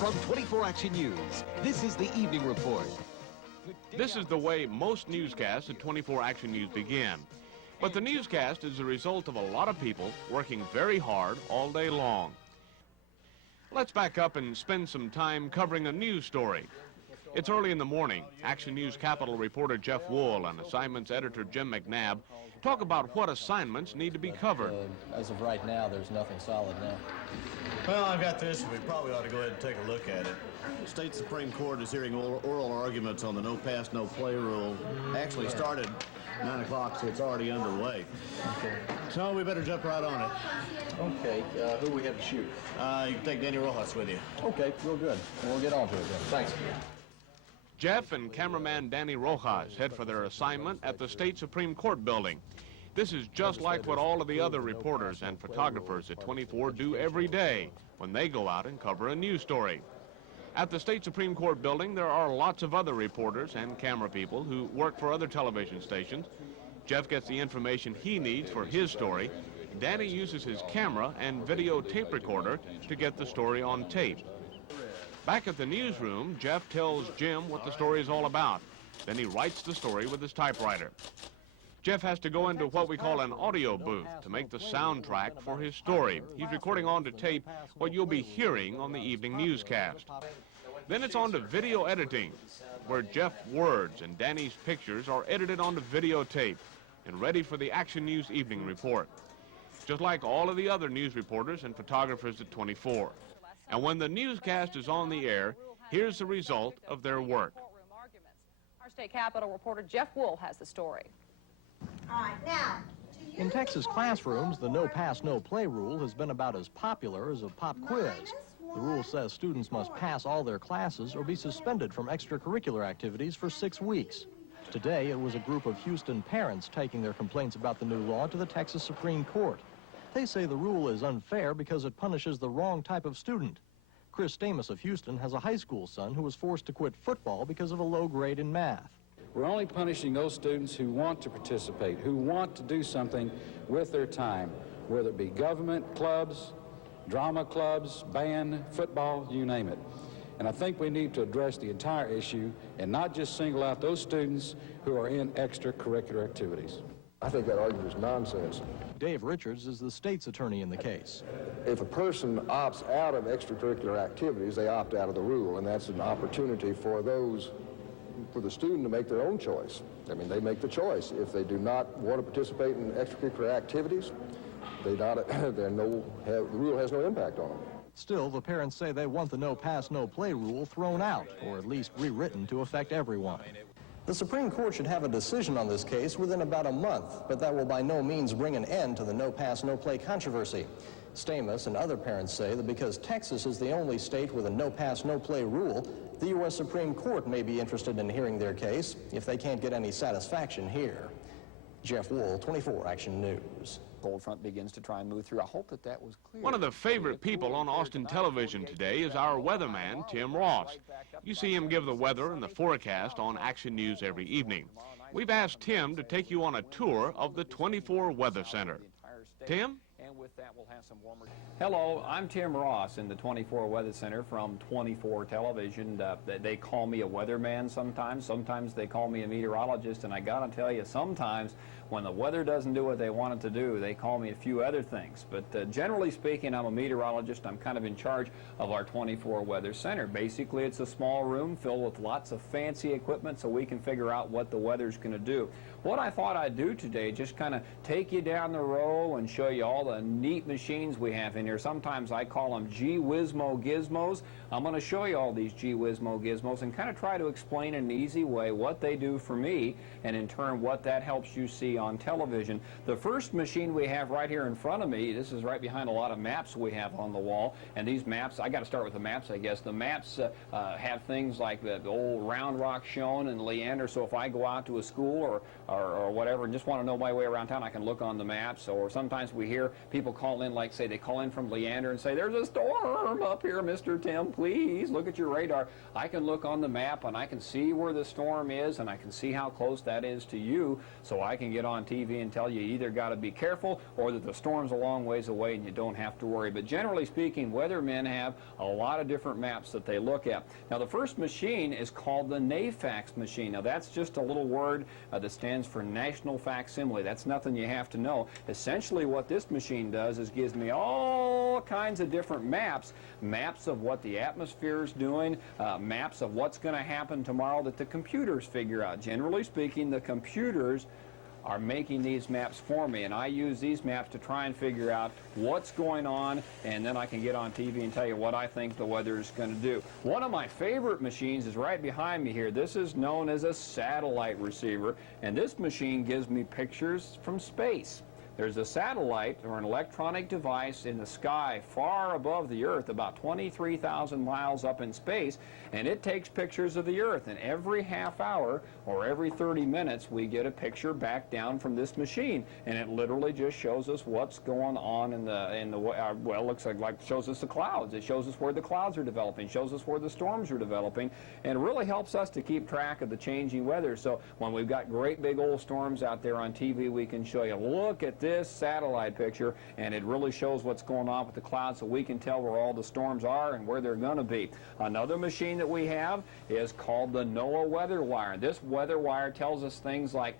From 24 Action News, this is the Evening Report. This is the way most newscasts at 24 Action News begin. But the newscast is the result of a lot of people working very hard all day long. Let's back up and spend some time covering a news story. It's early in the morning. Action News Capital reporter Jeff Wool and assignments editor Jim McNabb talk about what assignments need to be covered. As of right now, there's nothing solid now. Well, I've got this, and we probably ought to go ahead and take a look at it. The state Supreme Court is hearing oral arguments on the no pass, no play rule. Actually started 9 o'clock, so it's already underway. Okay. So we better jump right on it. Okay, who do we have to shoot? You can take Danny Rojas with you. Okay, real good. We'll get on to it then. Thanks. Jeff and cameraman Danny Rojas head for their assignment at the state Supreme Court building. This is just like what all of the other reporters and photographers at 24 do every day when they go out and cover a news story. At the state Supreme Court building, there are lots of other reporters and camera people who work for other television stations. Jeff gets the information he needs for his story. Danny uses his camera and video tape recorder to get the story on tape. Back at the newsroom, Jeff tells Jim what the story is all about. Then he writes the story with his typewriter. Jeff has to go into what we call an audio booth to make the soundtrack for his story. He's recording onto tape what you'll be hearing on the evening newscast. Then it's on to video editing, where Jeff's words and Danny's pictures are edited onto videotape and ready for the Action News Evening Report. Just like all of the other news reporters and photographers at 24. And when the newscast is on the air, here's the result of their work. Our state capitol reporter Jeff Wool has the story. All right, now, in Texas classrooms, the no pass, no play rule has been about as popular as a pop quiz. The rule says students must pass all their classes or be suspended from extracurricular activities for 6 weeks. Today, it was a group of Houston parents taking their complaints about the new law to the Texas Supreme Court. They say the rule is unfair because it punishes the wrong type of student. Chris Stamos of Houston has a high school son who was forced to quit football because of a low grade in math. We're only punishing those students who want to participate, who want to do something with their time, whether it be government, clubs, drama clubs, band, football, you name it. And I think we need to address the entire issue and not just single out those students who are in extracurricular activities. I think that argument is nonsense. Dave Richards is the state's attorney in the case. If a person opts out of extracurricular activities, they opt out of the rule, and that's an opportunity for the student to make their own choice. I mean, they make the choice. If they do not want to participate in extracurricular activities, the rule has no impact on them. Still, the parents say they want the no pass, no play rule thrown out, or at least rewritten to affect everyone. The Supreme Court should have a decision on this case within about a month, but that will by no means bring an end to the no pass, no play controversy. Stamos and other parents say that because Texas is the only state with a no pass, no play rule, the U.S. Supreme Court may be interested in hearing their case if they can't get any satisfaction here. Jeff Wool, 24 Action News. Cold front begins to try and move through. I hope that was clear. One of the favorite people on Austin television today is our weatherman, Tim Ross. You see him give the weather and the forecast on Action News every evening. We've asked Tim to take you on a tour of the 24 Weather Center. Tim? And with that, we'll have some warmer. Hello, I'm Tim Ross in the 24 Weather Center from 24 Television. They call me a weatherman sometimes. Sometimes they call me a meteorologist. And I got to tell you, sometimes when the weather doesn't do what they want it to do, they call me a few other things. But generally speaking, I'm a meteorologist. I'm kind of in charge of our 24 Weather Center. Basically, it's a small room filled with lots of fancy equipment so we can figure out what the weather's going to do. What I thought I'd do today, just kind of take you down the row and show you all the neat machines we have in here. Sometimes I call them gee-whiz-mo gizmos. I'm going to show you all these gee-whiz-mo gizmos and kind of try to explain in an easy way what they do for me and in turn what that helps you see on television. The first machine we have right here in front of me, this is right behind a lot of maps we have on the wall, and these maps, I got to start with the maps, I guess. The maps have things like the old Round Rock shown and Leander, so if I go out to a school or whatever and just want to know my way around town, I can look on the maps. Or sometimes we hear people call in, like say they call in from Leander and say, there's a storm up here, Mr. Tim, please look at your radar. I can look on the map and I can see where the storm is and I can see how close that is to you, so I can get on TV and tell you either got to be careful or that the storm's a long ways away and you don't have to worry. But generally speaking, weathermen have a lot of different maps that they look at. Now, the first machine is called the NAFAX machine. Now, that's just a little word that stands for National Facsimile. That's nothing you have to know. Essentially, what this machine does is gives me all kinds of different maps of what the atmosphere is doing, maps of what's going to happen tomorrow that the computers figure out. Generally speaking, the computers are making these maps for me, and I use these maps to try and figure out what's going on, and then I can get on TV and tell you what I think the weather is going to do. One of my favorite machines is right behind me here. This is known as a satellite receiver, and this machine gives me pictures from space. There's a satellite or an electronic device in the sky far above the Earth, about 23,000 miles up in space, and it takes pictures of the Earth. And every half hour or every 30 minutes, we get a picture back down from this machine, and it literally just shows us what's going on in the well, it looks like shows us the clouds. It shows us where the clouds are developing, shows us where the storms are developing, and it really helps us to keep track of the changing weather. So when we've got great big old storms out there on TV, we can show you, look at this satellite picture, and it really shows what's going on with the clouds, so we can tell where all the storms are and where they're going to be. Another machine that we have is called the NOAA weather wire. This weather wire tells us things like,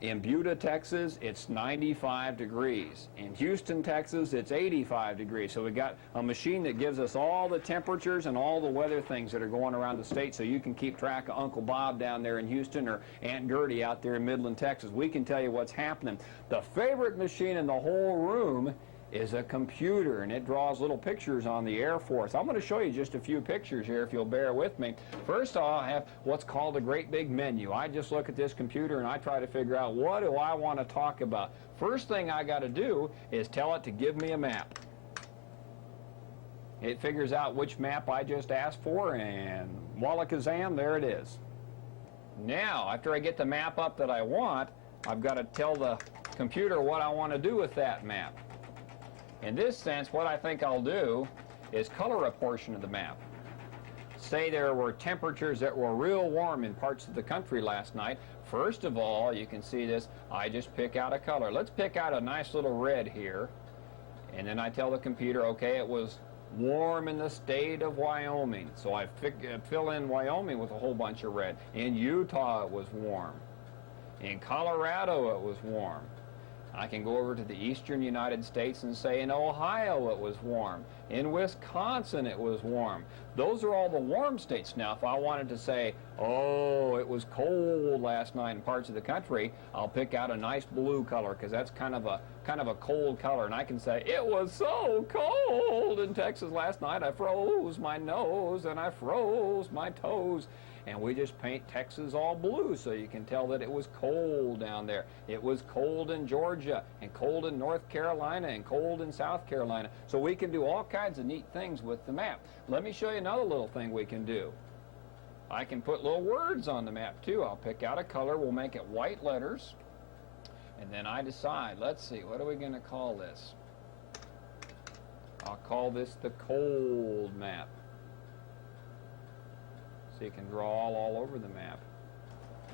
in Buda, Texas, it's 95 degrees. In Houston, Texas, it's 85 degrees. So we got a machine that gives us all the temperatures and all the weather things that are going around the state, so you can keep track of Uncle Bob down there in Houston or Aunt Gertie out there in Midland, Texas. We can tell you what's happening. The favorite machine in the whole room is a computer, and it draws little pictures on the Air Force. I'm going to show you just a few pictures here if you'll bear with me. First of all, I have what's called a great big menu. I just look at this computer and I try to figure out, what do I want to talk about? First thing I got to do is tell it to give me a map. It figures out which map I just asked for, and wallakazam, there it is. Now, after I get the map up that I want, I've got to tell the computer what I want to do with that map. In this sense, what I think I'll do is color a portion of the map. Say there were temperatures that were real warm in parts of the country last night. First of all, you can see this, I just pick out a color. Let's pick out a nice little red here. And then I tell the computer, okay, it was warm in the state of Wyoming. So I fill in Wyoming with a whole bunch of red. In Utah, it was warm. In Colorado, it was warm. I can go over to the eastern United States and say in Ohio it was warm. In Wisconsin it was warm. Those are all the warm states. Now, if I wanted to say, oh, it was cold last night in parts of the country, I'll pick out a nice blue color, because that's kind of a cold color, and I can say, it was so cold in Texas last night, I froze my nose and I froze my toes. And we just paint Texas all blue so you can tell that it was cold down there. It was cold in Georgia, and cold in North Carolina, and cold in South Carolina. So we can do all kinds of neat things with the map. Let me show you another little thing we can do. I can put little words on the map too. I'll pick out a color, we'll make it white letters, and then I decide, let's see, what are we going to call this? I'll call this the cold map. So you can draw all over the map.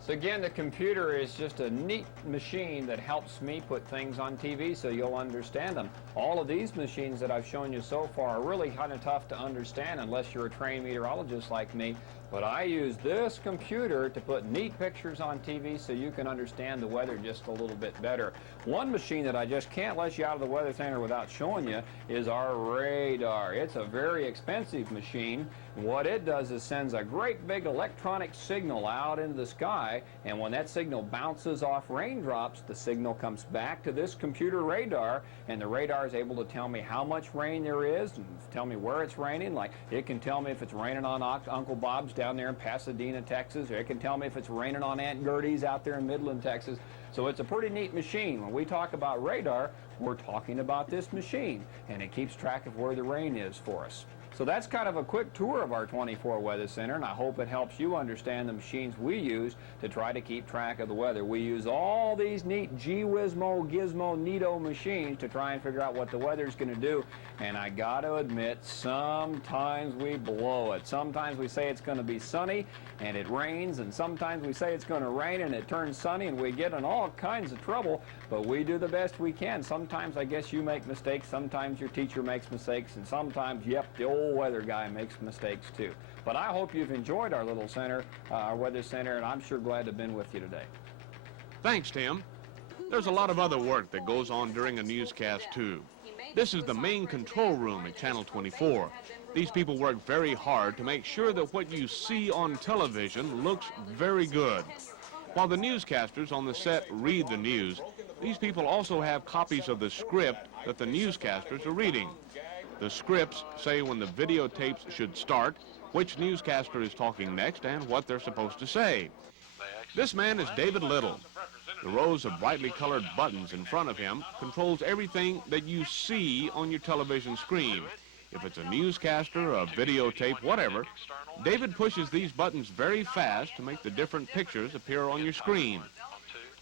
So again, the computer is just a neat machine that helps me put things on TV so you'll understand them. All of these machines that I've shown you so far are really kind of tough to understand unless you're a trained meteorologist like me. But I use this computer to put neat pictures on TV so you can understand the weather just a little bit better. One machine that I just can't let you out of the Weather Center without showing you is our radar. It's a very expensive machine. What it does is sends a great big electronic signal out into the sky, and when that signal bounces off raindrops, the signal comes back to this computer radar, and the radar is able to tell me how much rain there is and tell me where it's raining. Like, it can tell me if it's raining on Uncle Bob's down there in Pasadena, Texas, or it can tell me if it's raining on Aunt Gertie's out there in Midland, Texas. So it's a pretty neat machine. When we talk about radar, we're talking about this machine, and it keeps track of where the rain is for us. So that's kind of a quick tour of our 24 Weather Center, and I hope it helps you understand the machines we use to try to keep track of the weather. We use all these neat gee-whiz-mo, gizmo, neato machines to try and figure out what the weather's going to do, and I got to admit, sometimes we blow it. Sometimes we say it's going to be sunny, and it rains, and sometimes we say it's going to rain, and it turns sunny, and we get in all kinds of trouble, but we do the best we can. Sometimes I guess you make mistakes, sometimes your teacher makes mistakes, and sometimes, yep, the old weather guy makes mistakes too. But I hope you've enjoyed our little center, our weather center, and I'm sure glad to have been with you today. Thanks, Tim. There's a lot of other work that goes on during a newscast, too. This is the main control room at Channel 24. These people work very hard to make sure that what you see on television looks very good. While the newscasters on the set read the news, these people also have copies of the script that the newscasters are reading. The scripts say when the videotapes should start, which newscaster is talking next, and what they're supposed to say. This man is David Little. The rows of brightly colored buttons in front of him controls everything that you see on your television screen. If it's a newscaster, a videotape, whatever, David pushes these buttons very fast to make the different pictures appear on your screen.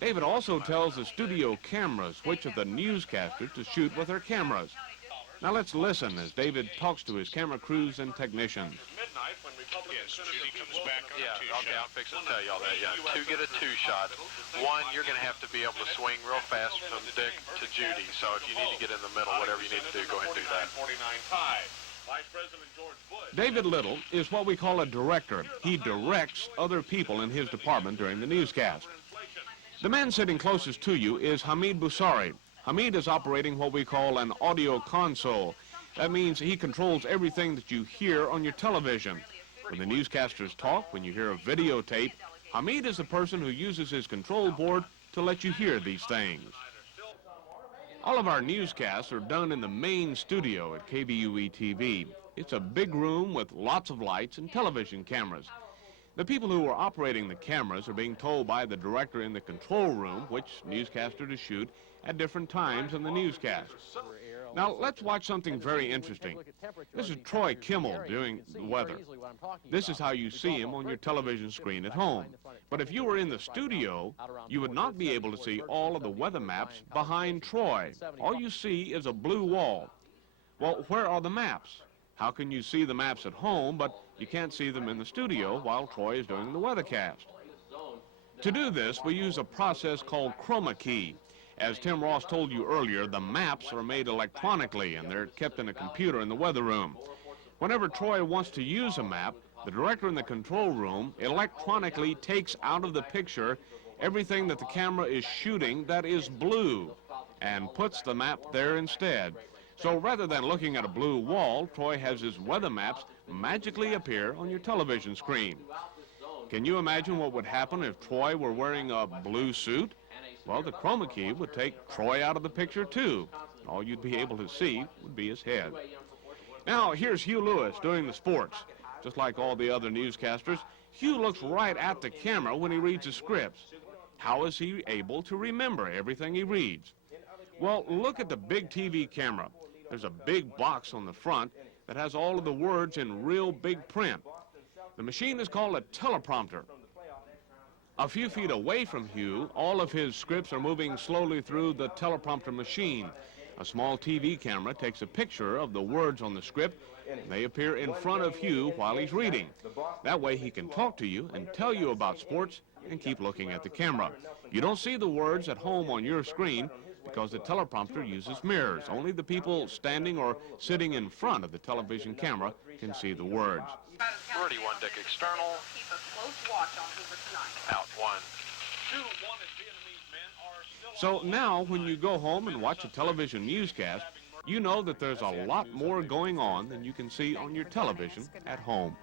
David also tells the studio cameras which of the newscasters to shoot with their cameras. Now let's listen as David talks to his camera crews and technicians. Yes, Judy comes back on a two-shot. Okay, I'll fix it and tell y'all that, yeah. To get a two-shot, one, you're going to have to be able to swing real fast from Dick to Judy. So if you need to get in the middle, whatever you need to do, go ahead and do that. David Little is what we call a director. He directs other people in his department during the newscast. The man sitting closest to you is Hamid Busari. Hamid is operating what we call an audio console. That means he controls everything that you hear on your television. When the newscasters talk, when you hear a videotape, Hamid is the person who uses his control board to let you hear these things. All of our newscasts are done in the main studio at KVUE-TV. It's a big room with lots of lights and television cameras. The people who are operating the cameras are being told by the director in the control room which newscaster to shoot at different times in the newscast. Now, let's watch something very interesting. This is Troy Kimmel doing the weather. This is how you see him on your television screen at home. But if you were in the studio, you would not be able to see all of the weather maps behind Troy. All you see is a blue wall. Well, where are the maps? How can you see the maps at home, but you can't see them in the studio while Troy is doing the weathercast? To do this, we use a process called chroma key. As Tim Ross told you earlier, the maps are made electronically and they're kept in a computer in the weather room. Whenever Troy wants to use a map, the director in the control room electronically takes out of the picture everything that the camera is shooting that is blue and puts the map there instead. So rather than looking at a blue wall, Troy has his weather maps magically appear on your television screen. Can you imagine what would happen if Troy were wearing a blue suit? Well, the chroma key would take Troy out of the picture, too. All you'd be able to see would be his head. Now, here's Hugh Lewis doing the sports. Just like all the other newscasters, Hugh looks right at the camera when he reads the scripts. How is he able to remember everything he reads? Well, look at the big TV camera. There's a big box on the front that has all of the words in real big print. The machine is called a teleprompter. A few feet away from Hugh, all of his scripts are moving slowly through the teleprompter machine. A small TV camera takes a picture of the words on the script, and they appear in front of Hugh while he's reading. That way he can talk to you and tell you about sports and keep looking at the camera. You don't see the words at home on your screen because the teleprompter uses mirrors. Only the people standing or sitting in front of the television camera can see the words. Ready, one deck external. Keep a close watch on Hoover tonight. Out one. So now when you go home and watch a television newscast, you know that there's a lot more going on than you can see on your television at home.